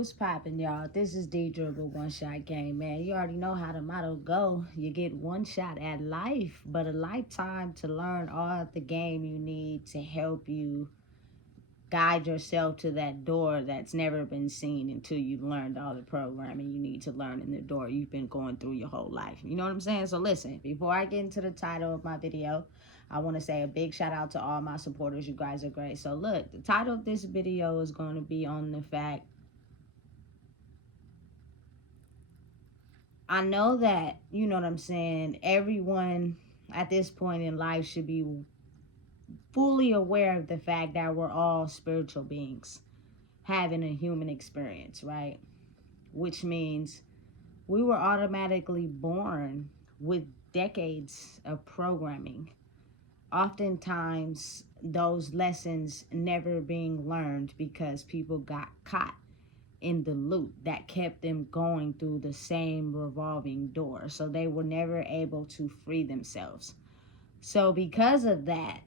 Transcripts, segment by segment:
What's poppin', y'all? This is Deidre with One Shot Game, man. You already know how the motto go. You get one shot at life, but a lifetime to learn all the game you need to help you guide yourself to that door that's never been seen until you've learned all the programming you need to learn in the door you've been going through your whole life. You know what I'm saying? So listen, before I get into the title of my video, I want to say a big shout out to all my supporters. You guys are great. So look, the title of this video is going to be on the fact I know that, you know what I'm saying, everyone at this point in life should be fully aware of the fact that we're all spiritual beings having a human experience, right? Which means we were automatically born with decades of programming. Oftentimes, those lessons never being learned because people got caught in the loop that kept them going through the same revolving door. So they were never able to free themselves. So because of that,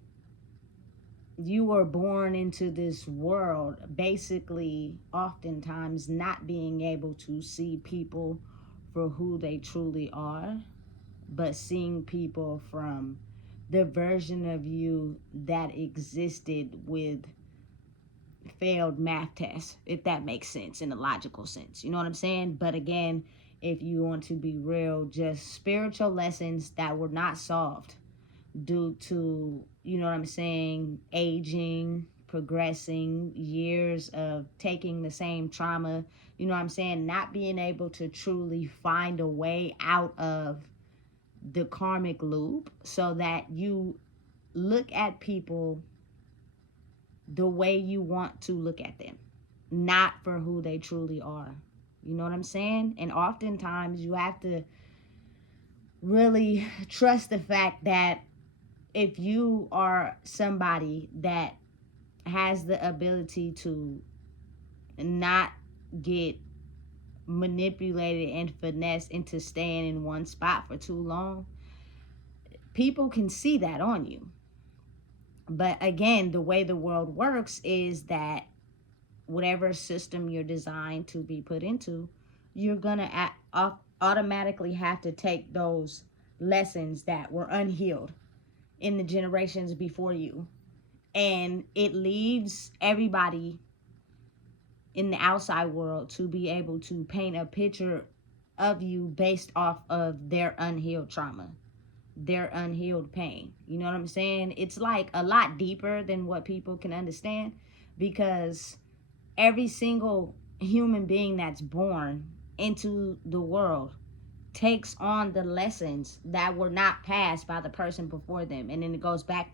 you were born into this world basically oftentimes not being able to see people for who they truly are, but seeing people from the version of you that existed with failed math tests, if that makes sense in a logical sense. You know what I'm saying? But again, if you want to be real, just spiritual lessons that were not solved due to, you know what I'm saying, aging, progressing, years of taking the same trauma, you know what I'm saying, not being able to truly find a way out of the karmic loop so that you look at people the way you want to look at them, not for who they truly are. You know what I'm saying? And oftentimes you have to really trust the fact that if you are somebody that has the ability to not get manipulated and finessed into staying in one spot for too long, people can see that on you. But again, the way the world works is that whatever system you're designed to be put into, you're going to automatically have to take those lessons that were unhealed in the generations before you. And it leaves everybody in the outside world to be able to paint a picture of you based off of their unhealed trauma, their unhealed pain. You know what I'm saying? It's like a lot deeper than what people can understand, because every single human being that's born into the world takes on the lessons that were not passed by the person before them, and then it goes back.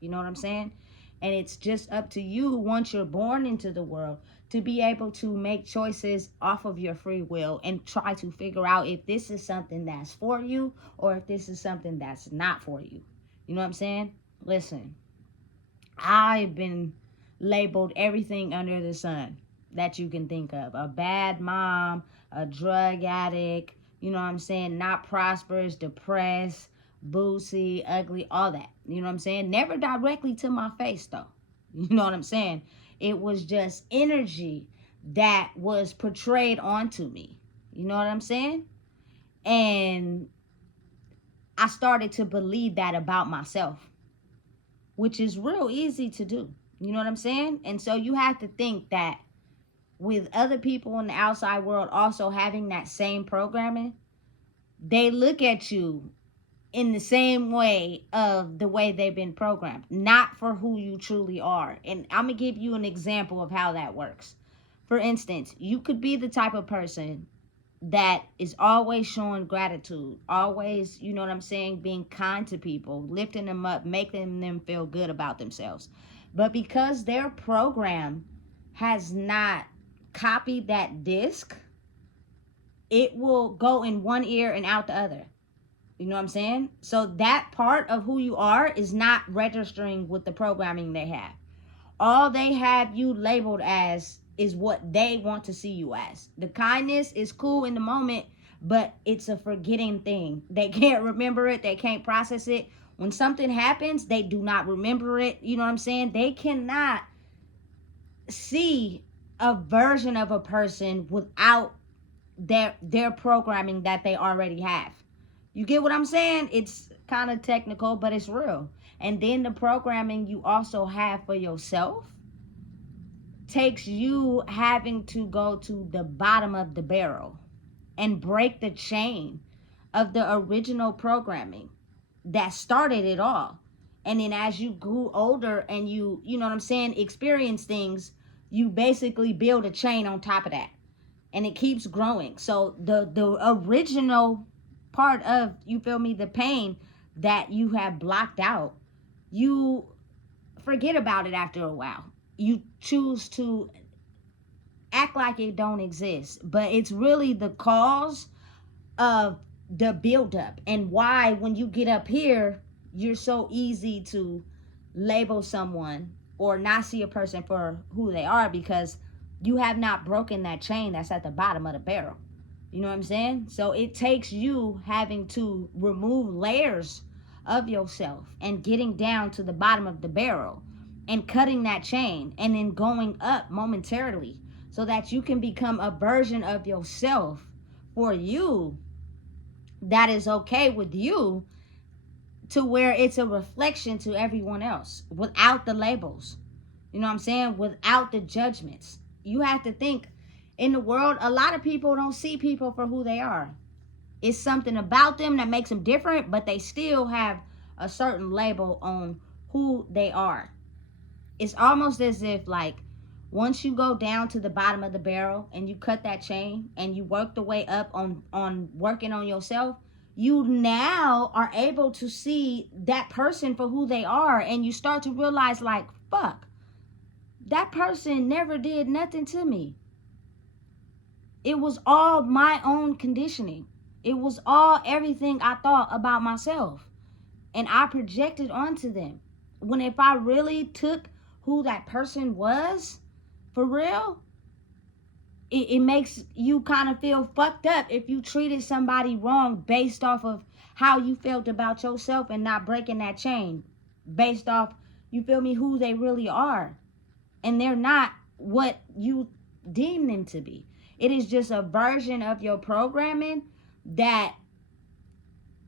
You know what I'm saying? And it's just up to you, once you're born into the world, to be able to make choices off of your free will and try to figure out if this is something that's for you or if this is something that's not for you. You know what I'm saying? Listen, I've been labeled everything under the sun that you can think of. A bad mom, a drug addict, you know what I'm saying? Not prosperous, depressed, boozy, ugly, all that. You know what I'm saying? Never directly to my face, though. You know what I'm saying? It was just energy that was portrayed onto me. You know what I'm saying? And I started to believe that about myself, which is real easy to do. You know what I'm saying? And so you have to think that with other people in the outside world also having that same programming, they look at you in the same way of the way they've been programmed, not for who you truly are. And I'm going to give you an example of how that works. For instance, you could be the type of person that is always showing gratitude, always, you know what I'm saying, being kind to people, lifting them up, making them feel good about themselves. But because their program has not copied that disc, it will go in one ear and out the other. You know what I'm saying? So that part of who you are is not registering with the programming they have. All they have you labeled as is what they want to see you as. The kindness is cool in the moment, but it's a forgetting thing. They can't remember it. They can't process it. When something happens, they do not remember it. You know what I'm saying? They cannot see a version of a person without their programming that they already have. You get what I'm saying? It's kind of technical, but it's real. And then the programming you also have for yourself takes you having to go to the bottom of the barrel and break the chain of the original programming that started it all. And then as you grew older and you know what I'm saying, experience things, you basically build a chain on top of that. And it keeps growing. So the original part of, you feel me, the pain that you have blocked out, you forget about it after a while. You choose to act like it don't exist. But it's really the cause of the buildup, and why when you get up here, you're so easy to label someone or not see a person for who they are, because you have not broken that chain that's at the bottom of the barrel. You know what I'm saying? So it takes you having to remove layers of yourself and getting down to the bottom of the barrel and cutting that chain and then going up momentarily so that you can become a version of yourself for you that is okay with you, to where it's a reflection to everyone else without the labels. You know what I'm saying? Without the judgments. You have to think, in the world, a lot of people don't see people for who they are. It's something about them that makes them different, but they still have a certain label on who they are. It's almost as if, like, once you go down to the bottom of the barrel and you cut that chain and you work the way up on working on yourself, you now are able to see that person for who they are. And you start to realize, like, fuck, that person never did nothing to me. It was all my own conditioning. It was all everything I thought about myself. And I projected onto them. When if I really took who that person was, for real, it makes you kind of feel fucked up if you treated somebody wrong based off of how you felt about yourself and not breaking that chain. Based off, you feel me, who they really are. And they're not what you deem them to be. It is just a version of your programming that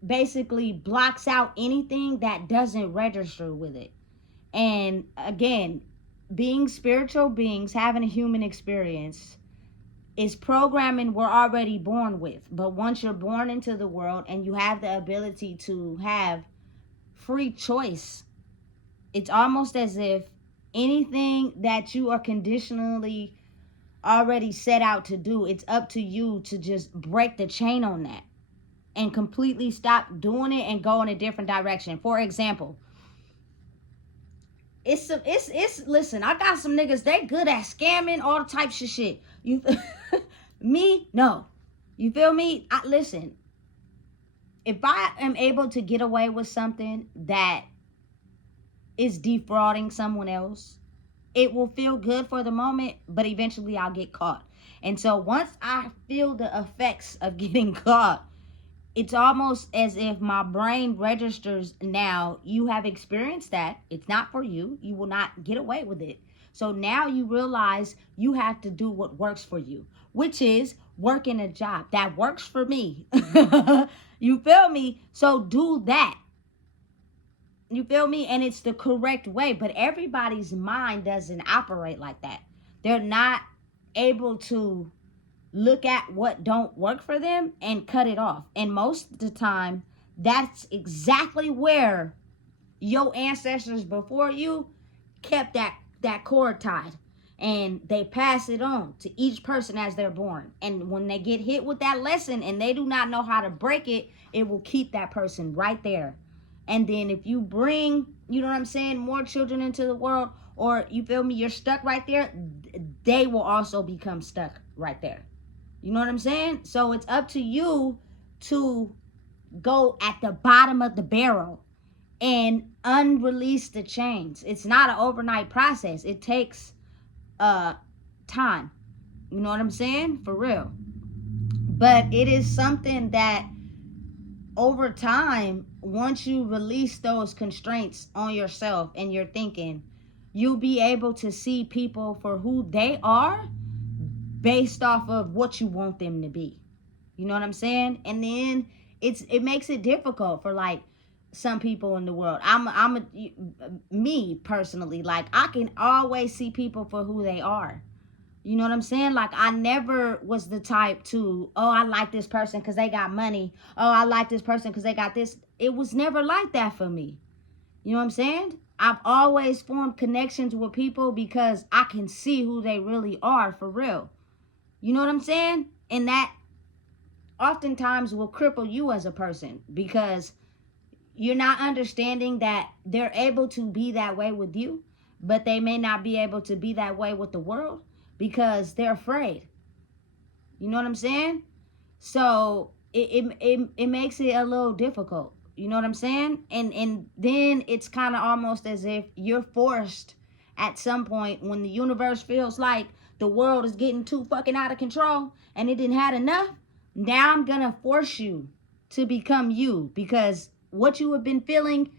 basically blocks out anything that doesn't register with it. And again, being spiritual beings, having a human experience, is programming we're already born with. But once you're born into the world and you have the ability to have free choice, it's almost as if anything that you are conditionally already set out to do, it's up to you to just break the chain on that and completely stop doing it and go in a different direction. For example, it's listen, I got some niggas, they good at scamming, all the types of shit. You me? No. You feel me? Listen, if I am able to get away with something that is defrauding someone else, it will feel good for the moment, but eventually I'll get caught. And so once I feel the effects of getting caught, it's almost as if my brain registers, now you have experienced that. It's not for you. You will not get away with it. So now you realize you have to do what works for you, which is working a job that works for me. You feel me? So do that. You feel me? And it's the correct way. But everybody's mind doesn't operate like that. They're not able to look at what don't work for them and cut it off. And most of the time, that's exactly where your ancestors before you kept that cord tied. And they pass it on to each person as they're born. And when they get hit with that lesson and they do not know how to break it, it will keep that person right there. And then if you bring, you know what I'm saying, more children into the world, or you feel me, you're stuck right there, they will also become stuck right there. You know what I'm saying? So it's up to you to go at the bottom of the barrel and unrelease the chains. It's not an overnight process. It takes time. You know what I'm saying? For real. But it is something that over time, once you release those constraints on yourself and your thinking, you'll be able to see people for who they are based off of what you want them to be. You know what I'm saying? And then it makes it difficult for like some people in the world. Me personally, like I can always see people for who they are. You know what I'm saying? Like I never was the type to, oh, I like this person because they got money. Oh, I like this person because they got this. It was never like that for me. You know what I'm saying? I've always formed connections with people because I can see who they really are for real. You know what I'm saying? And that oftentimes will cripple you as a person because you're not understanding that they're able to be that way with you, but they may not be able to be that way with the world because they're afraid. You know what I'm saying? So it makes it a little difficult. You know what I'm saying? And then it's kind of almost as if you're forced at some point when the universe feels like the world is getting too fucking out of control and it didn't have enough. Now I'm gonna force you to become you because what you have been feeling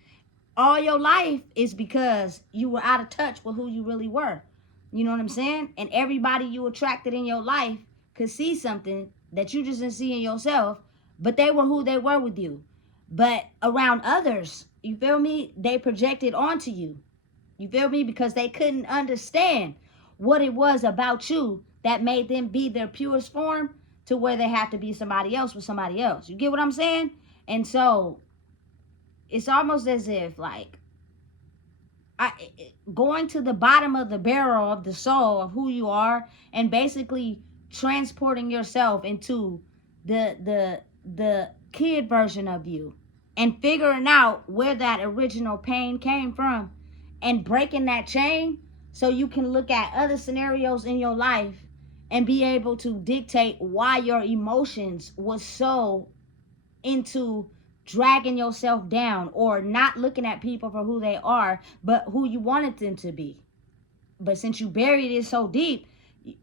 all your life is because you were out of touch with who you really were. You know what I'm saying? And everybody you attracted in your life could see something that you just didn't see in yourself, but they were who they were with you. But around others, you feel me? They projected onto you. You feel me? Because they couldn't understand what it was about you that made them be their purest form to where they have to be somebody else with somebody else. You get what I'm saying? And so it's almost as if like going to the bottom of the barrel of the soul of who you are and basically transporting yourself into the kid version of you and figuring out where that original pain came from and breaking that chain so you can look at other scenarios in your life and be able to dictate why your emotions was so into dragging yourself down or not looking at people for who they are, but who you wanted them to be. But since you buried it so deep,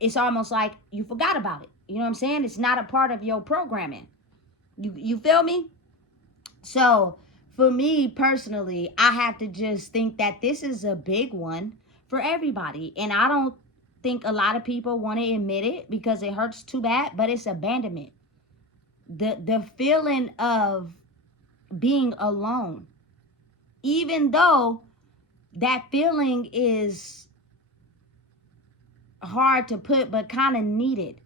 it's almost like you forgot about it. You know what I'm saying? It's not a part of your programming. You feel me? So for me personally, I have to just think that this is a big one for everybody. And I don't think a lot of people want to admit it because it hurts too bad, but it's abandonment. The feeling of being alone, even though that feeling is hard to put but kind of needed,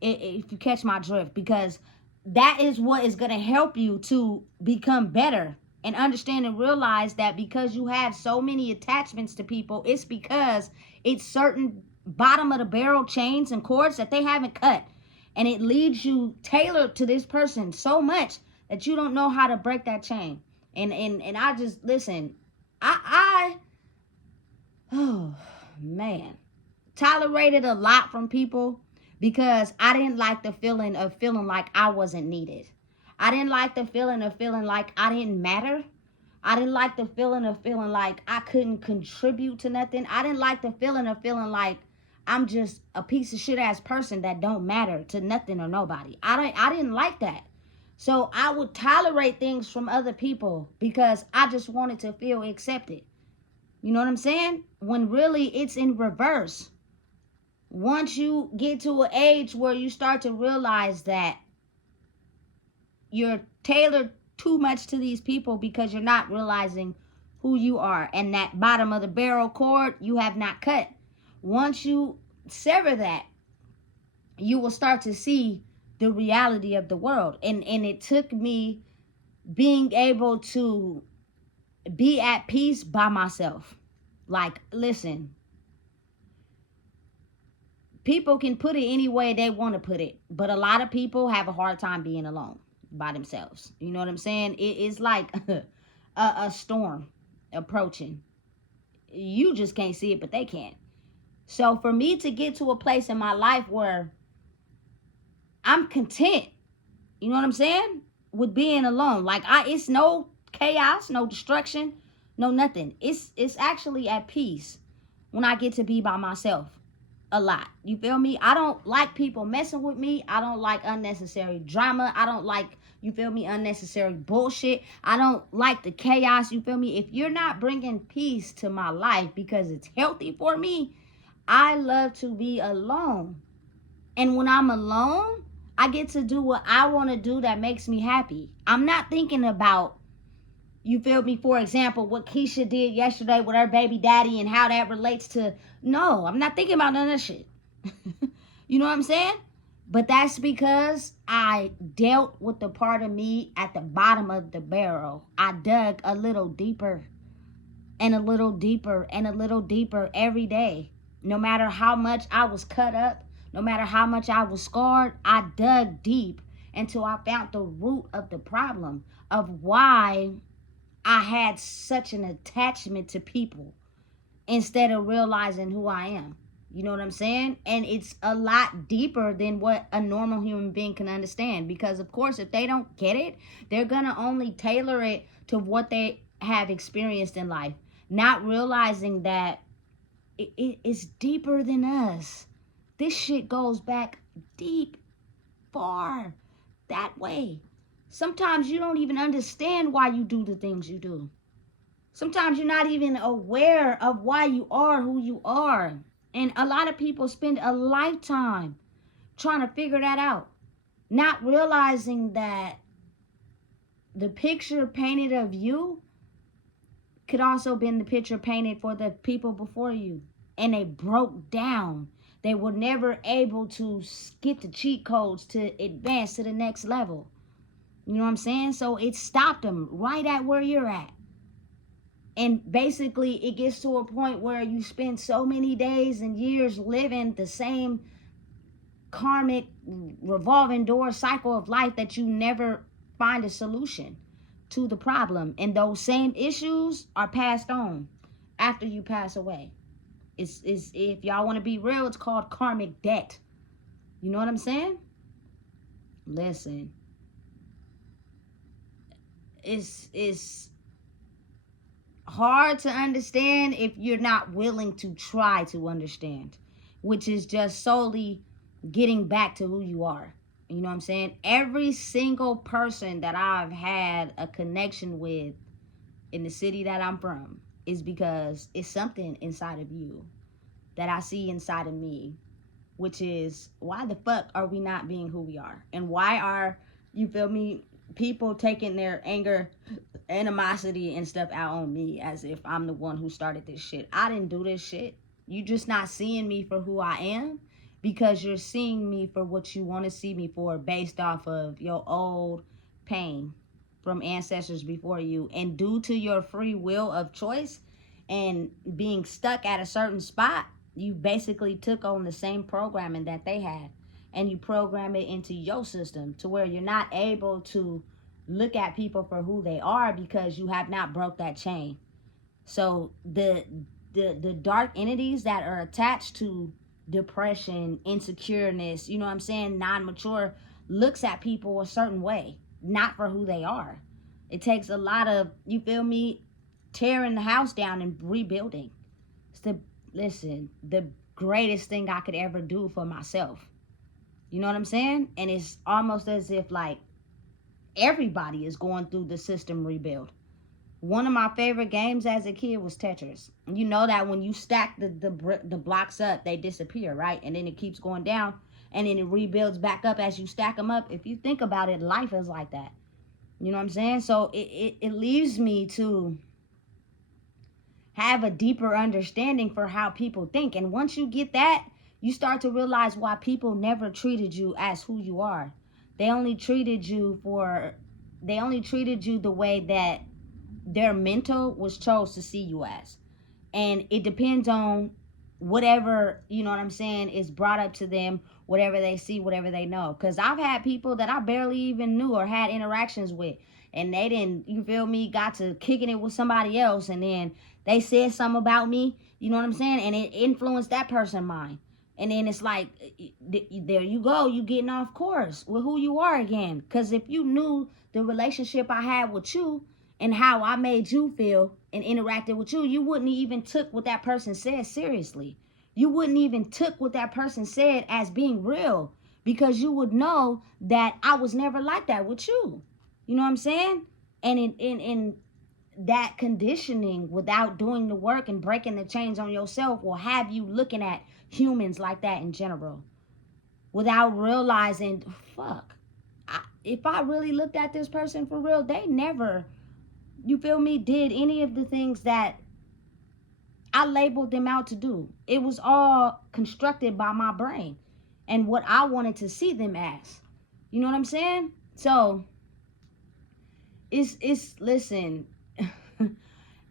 if you catch my drift, because that is what is going to help you to become better and understand and realize that because you have so many attachments to people, it's because it's certain bottom of the barrel chains and cords that they haven't cut, and it leads you tailored to this person so much that you don't know how to break that chain. And I just listen. Oh man, tolerated a lot from people because I didn't like the feeling of feeling like I wasn't needed. I didn't like the feeling of feeling like I didn't matter. I didn't like the feeling of feeling like I couldn't contribute to nothing. I didn't like the feeling of feeling like I'm just a piece of shit ass person that don't matter to nothing or nobody. I didn't like that. So I would tolerate things from other people because I just wanted to feel accepted. You know what I'm saying? When really it's in reverse. Once you get to an age where you start to realize that you're tailored too much to these people because you're not realizing who you are, and that bottom of the barrel cord you have not cut. Once you sever that, you will start to see the reality of the world. And it took me being able to be at peace by myself. Like, listen, people can put it any way they want to put it, but a lot of people have a hard time being alone by themselves. You know what I'm saying? It's like a storm approaching. You just can't see it, but they can. So for me to get to a place in my life where I'm content, you know what I'm saying, with being alone. Like it's no chaos, no destruction, no nothing. It's actually at peace when I get to be by myself a lot. You feel me? I don't like people messing with me. I don't like unnecessary drama. I don't like, you feel me, unnecessary bullshit. I don't like the chaos. You feel me? If you're not bringing peace to my life because it's healthy for me, I love to be alone. And when I'm alone, I get to do what I want to do that makes me happy. I'm not thinking about, you feel me, for example, what Keisha did yesterday with her baby daddy and how that relates to, no, I'm not thinking about none of that shit. You know what I'm saying? But that's because I dealt with the part of me at the bottom of the barrel. I dug a little deeper and a little deeper and a little deeper every day. No matter how much I was cut up, no matter how much I was scarred, I dug deep until I found the root of the problem of why I had such an attachment to people instead of realizing who I am. You know what I'm saying? And it's a lot deeper than what a normal human being can understand. Because, of course, if they don't get it, they're going to only tailor it to what they have experienced in life. Not realizing that it's deeper than us. This shit goes back deep, far, that way. Sometimes you don't even understand why you do the things you do. Sometimes you're not even aware of why you are who you are. And a lot of people spend a lifetime trying to figure that out, not realizing that the picture painted of you could also been the picture painted for the people before you. And they broke down. They were never able to get the cheat codes to advance to the next level. You know what I'm saying? So it stopped them right at where you're at. And basically, it gets to a point where you spend so many days and years living the same karmic revolving door cycle of life that you never find a solution to the problem. And those same issues are passed on after you pass away. It's if y'all want to be real, it's called karmic debt. You know what I'm saying? Listen. It's hard to understand if you're not willing to try to understand, which is just solely getting back to who you are. You know what I'm saying? Every single person that I've had a connection with in the city that I'm from is because it's something inside of you that I see inside of me, which is, why the fuck are we not being who we are? And why are, you feel me, people taking their anger, animosity and stuff out on me as if I'm the one who started this shit? I didn't do this shit. You just not seeing me for who I am because you're seeing me for what you want to see me for based off of your old pain from ancestors before you. And due to your free will of choice and being stuck at a certain spot, you basically took on the same programming that they had. And you program it into your system to where you're not able to look at people for who they are because you have not broke that chain. So the dark entities that are attached to depression, insecureness, you know what I'm saying, non-mature, looks at people a certain way, not for who they are. It takes a lot of, you feel me, tearing the house down and rebuilding. It's the greatest thing I could ever do for myself. You know what I'm saying? And it's almost as if like everybody is going through the system rebuild. One of my favorite games as a kid was Tetris. You know that when you stack the blocks up, they disappear, right? And then it keeps going down and then it rebuilds back up as you stack them up. If you think about it, life is like that. You know what I'm saying? So it leaves me to have a deeper understanding for how people think. And once you get that, you start to realize why people never treated you as who you are. They only treated you the way that their mentor was chose to see you as. And it depends on whatever, you know what I'm saying, is brought up to them, whatever they see, whatever they know. Because I've had people that I barely even knew or had interactions with, and they didn't, you feel me, got to kicking it with somebody else, and then they said something about me, you know what I'm saying, and it influenced that person's mind. And then it's like, there you go, you getting off course with who you are again. Because if you knew the relationship I had with you and how I made you feel and interacted with you, you wouldn't even took what that person said seriously. You wouldn't even took what that person said as being real, because you would know that I was never like that with you. You know what I'm saying? And in that conditioning, without doing the work and breaking the chains on yourself, will have you looking at humans like that in general. without realizing, fuck, if I really looked at this person for real, they never, you feel me, did any of the things that I labeled them out to do. It was all constructed by my brain and what I wanted to see them as. You know what I'm saying? So it's listen,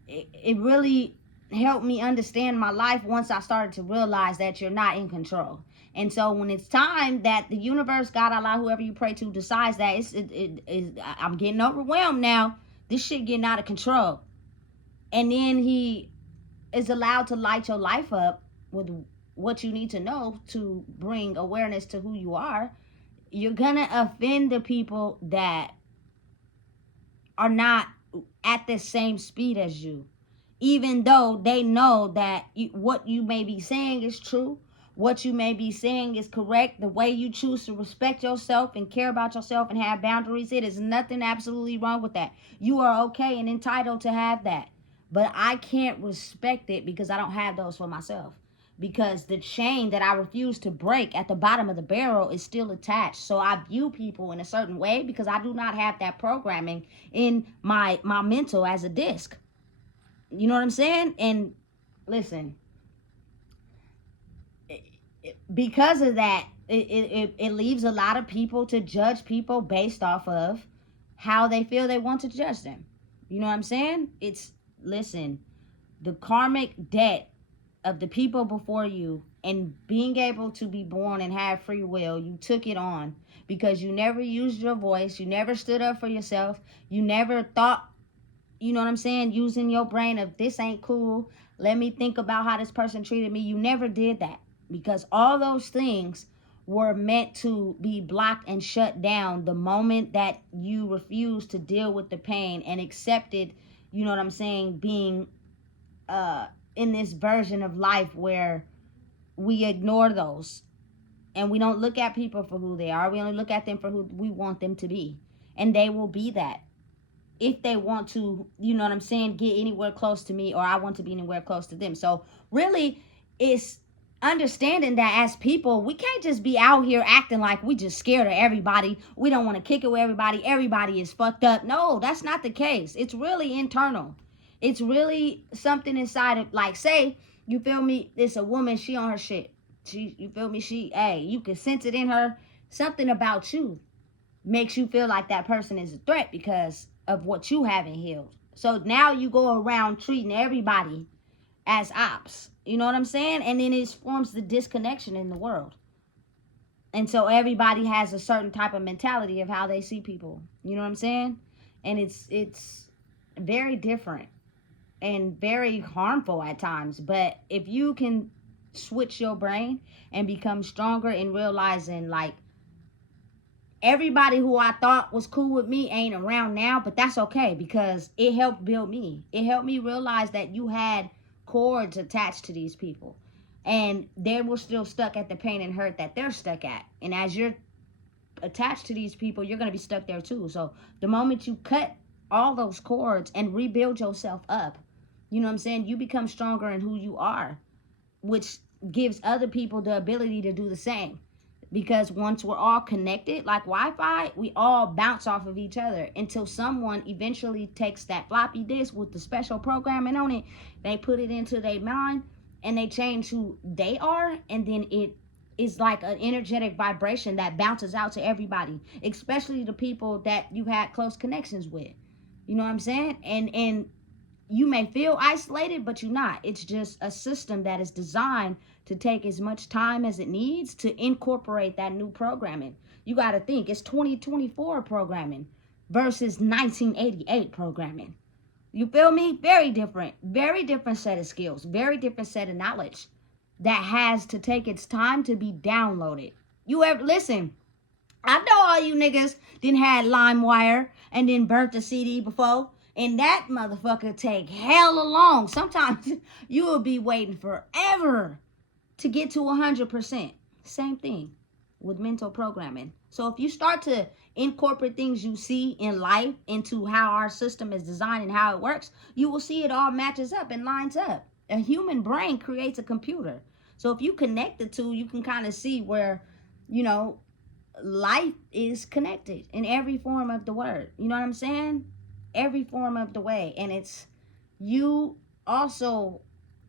it really helped me understand my life once I started to realize that you're not in control. And so when it's time that the universe, God, Allah, whoever you pray to, decides that I'm getting overwhelmed now, this shit getting out of control, and then he is allowed to light your life up with what you need to know to bring awareness to who you are, you're gonna offend the people that are not at the same speed as you, even though they know that what you may be saying is true, what you may be saying is correct, the way you choose to respect yourself and care about yourself and have boundaries. It is nothing absolutely wrong with that. You are okay and entitled to have that. But I can't respect it because I don't have those for myself. Because the chain that I refuse to break at the bottom of the barrel is still attached. So I view people in a certain way because I do not have that programming in my mental as a disc. You know what I'm saying? And listen, because of that, it leaves a lot of people to judge people based off of how they feel they want to judge them. You know what I'm saying? Listen, the karmic debt of the people before you and being able to be born and have free will, you took it on because you never used your voice, you never stood up for yourself, you never thought, you know what I'm saying, using your brain of this ain't cool, let me think about how this person treated me. You never did that because all those things were meant to be blocked and shut down the moment that you refused to deal with the pain and accepted, you know what I'm saying, being in this version of life where we ignore those and we don't look at people for who they are. We only look at them for who we want them to be. And they will be that if they want to, you know what I'm saying, get anywhere close to me, or I want to be anywhere close to them. So really, it's understanding that as people, we can't just be out here acting like we just scared of everybody. We don't want to kick it with everybody. Everybody is fucked up. No, that's not the case. It's really internal. It's really something inside of, like, say, you feel me, it's a woman, she on her shit. You feel me, you can sense it in her. Something about you makes you feel like that person is a threat because of what you haven't healed. So now you go around treating everybody as ops. You know what I'm saying? And then it forms the disconnection in the world. And so everybody has a certain type of mentality of how they see people. You know what I'm saying? And it's very different and very harmful at times. But if you can switch your brain and become stronger in realizing, like, everybody who I thought was cool with me ain't around now, but that's okay because it helped build me. It helped me realize that you had cords attached to these people and they were still stuck at the pain and hurt that they're stuck at. And as you're attached to these people, you're going to be stuck there too. So the moment you cut all those cords and rebuild yourself up, you know what I'm saying, you become stronger in who you are, which gives other people the ability to do the same. Because once we're all connected, like Wi-Fi, we all bounce off of each other until someone eventually takes that floppy disk with the special programming on it, they put it into their mind, and they change who they are, and then it is like an energetic vibration that bounces out to everybody, especially the people that you had close connections with. You know what I'm saying? And you may feel isolated, but you're not. It's just a system that is designed to take as much time as it needs to incorporate that new programming. You got to think, it's 2024 programming versus 1988 programming. You feel me? Very different set of skills, very different set of knowledge that has to take its time to be downloaded. Listen, I know all you niggas didn't had LimeWire and then burnt the CD before. And that motherfucker take hella long. Sometimes you will be waiting forever to get to 100%. Same thing with mental programming. So if you start to incorporate things you see in life into how our system is designed and how it works, you will see it all matches up and lines up. A human brain creates a computer. So if you connect the two, you can kind of see where you know, life is connected in every form of the word. You know what I'm saying? Every form of the way. And it's you also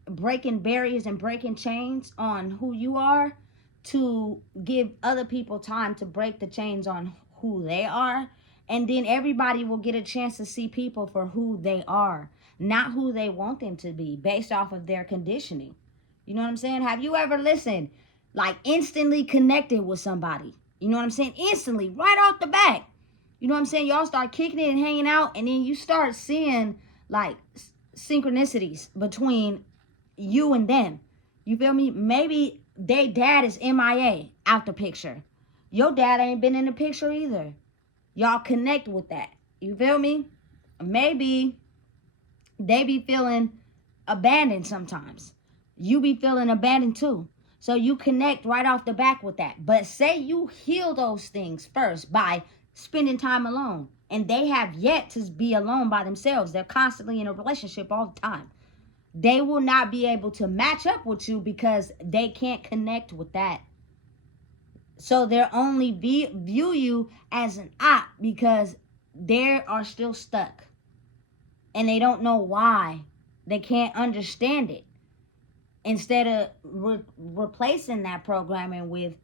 breaking barriers and breaking chains on who you are to give other people time to break the chains on who they are. And then everybody will get a chance to see people for who they are, not who they want them to be based off of their conditioning. You know what I'm saying? Have you ever listened, like instantly connected with somebody? You know what I'm saying? Instantly, right off the bat. You know what I'm saying? Y'all start kicking it and hanging out, and then you start seeing like synchronicities between you and them. You feel me? Maybe they dad is MIA out the picture. Your dad ain't been in the picture either. Y'all connect with that. You feel me? Maybe they be feeling abandoned sometimes. You be feeling abandoned too. So you connect right off the back with that. But say you heal those things first by spending time alone. And they have yet to be alone by themselves. They're constantly in a relationship all the time. They will not be able to match up with you because they can't connect with that. So they'll only view you as an op because they are still stuck. And they don't know why. They can't understand it. Instead of replacing that programming with,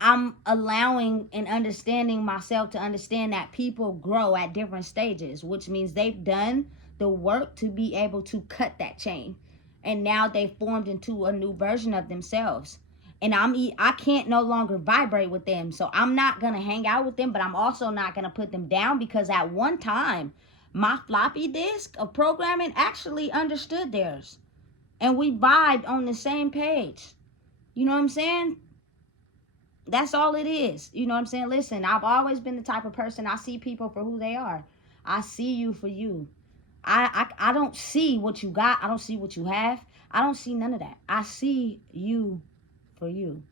I'm allowing and understanding myself to understand that people grow at different stages, which means they've done the work to be able to cut that chain. And now they formed into a new version of themselves. And I can't no longer vibrate with them. So I'm not going to hang out with them, but I'm also not going to put them down because at one time, my floppy disk of programming actually understood theirs. And we vibed on the same page. You know what I'm saying? That's all it is. You know what I'm saying? Listen, I've always been the type of person, I see people for who they are. I see you for you. I don't see what you got. I don't see what you have. I don't see none of that. I see you for you.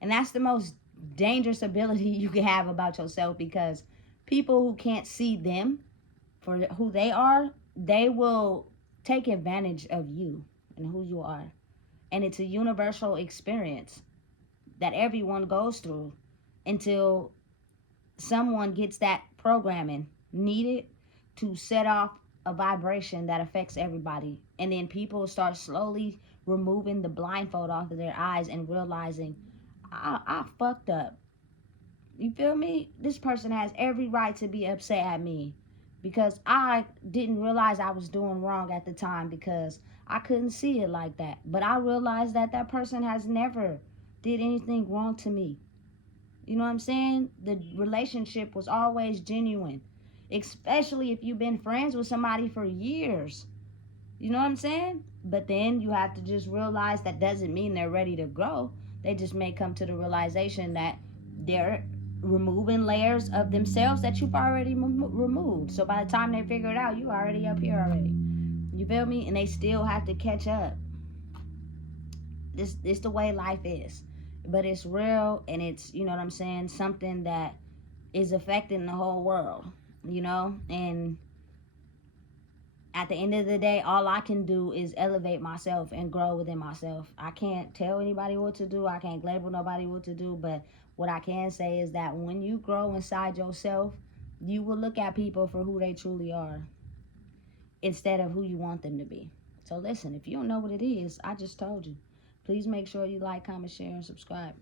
And that's the most dangerous ability you can have about yourself, because people who can't see them for who they are, they will take advantage of you and who you are. And it's a universal experience that everyone goes through until someone gets that programming needed to set off a vibration that affects everybody. And then people start slowly removing the blindfold off of their eyes and realizing, I fucked up. You feel me? This person has every right to be upset at me because I didn't realize I was doing wrong at the time because I couldn't see it like that. But I realized that that person has never did anything wrong to me. You know what I'm saying? The relationship was always genuine, especially if you've been friends with somebody for years. You know what I'm saying? But then you have to just realize that doesn't mean they're ready to grow. They just may come to the realization that they're removing layers of themselves that you've already removed. So by the time they figure it out, you already up here already. You feel me? And they still have to catch up. This the way life is. But it's real, and it's, you know what I'm saying, something that is affecting the whole world, you know? And at the end of the day, all I can do is elevate myself and grow within myself. I can't tell anybody what to do. I can't label nobody what to do. But what I can say is that when you grow inside yourself, you will look at people for who they truly are instead of who you want them to be. So listen, if you don't know what it is, I just told you. Please make sure you like, comment, share, and subscribe.